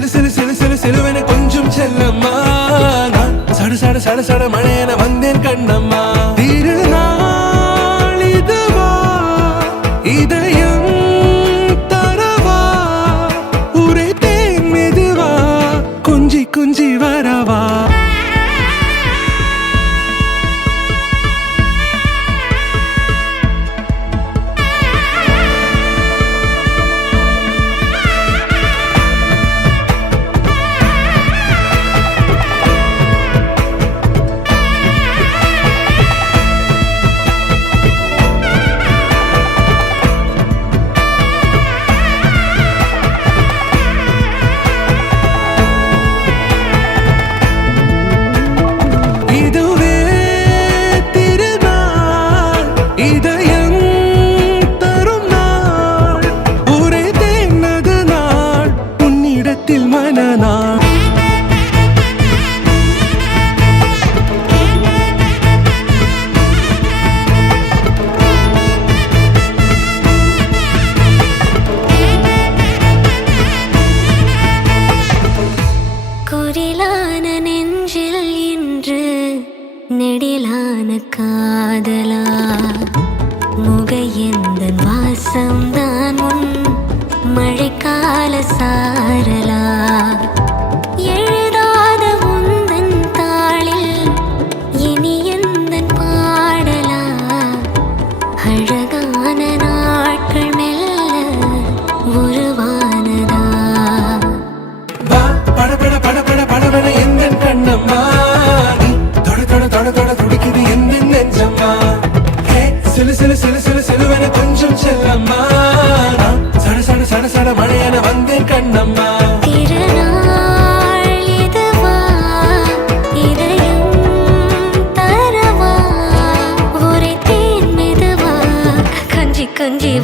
சிலு சிலு சிலு சிலு சிலுவென கொஞ்சம் செல்லம்மா நான் சட சட சட சட மழையென வந்தேன் கண்ணம்மா திருநாள் இதுவா இதயம் தரவா உரைத்தேன் மெதுவா கொஞ்சி கொஞ்சி வரவா நெடிலான காதலா முகையெந்தன் வாசம்தான் உன் மழைக்கால சாரலா எழுதாத உந்தன் தாளில் இனி எந்தன் பாடலா அழகான நாட்கள் மெல்ல உருவானதா படபட படபட படபட எந்தன் கண்ணம்மா துடிக்குது எந்த நெஞ்சம்மா சிலு சிலு சிலு சிலு சிலுவென கொஞ்சம் செல்லம்மா சட சட சட சட மழையென வந்தேன் கண்ணம்மா திருநாள் இதுவா இதயம் தரவா உரைத்தேன் மெதுவா கொஞ்சி கொஞ்சி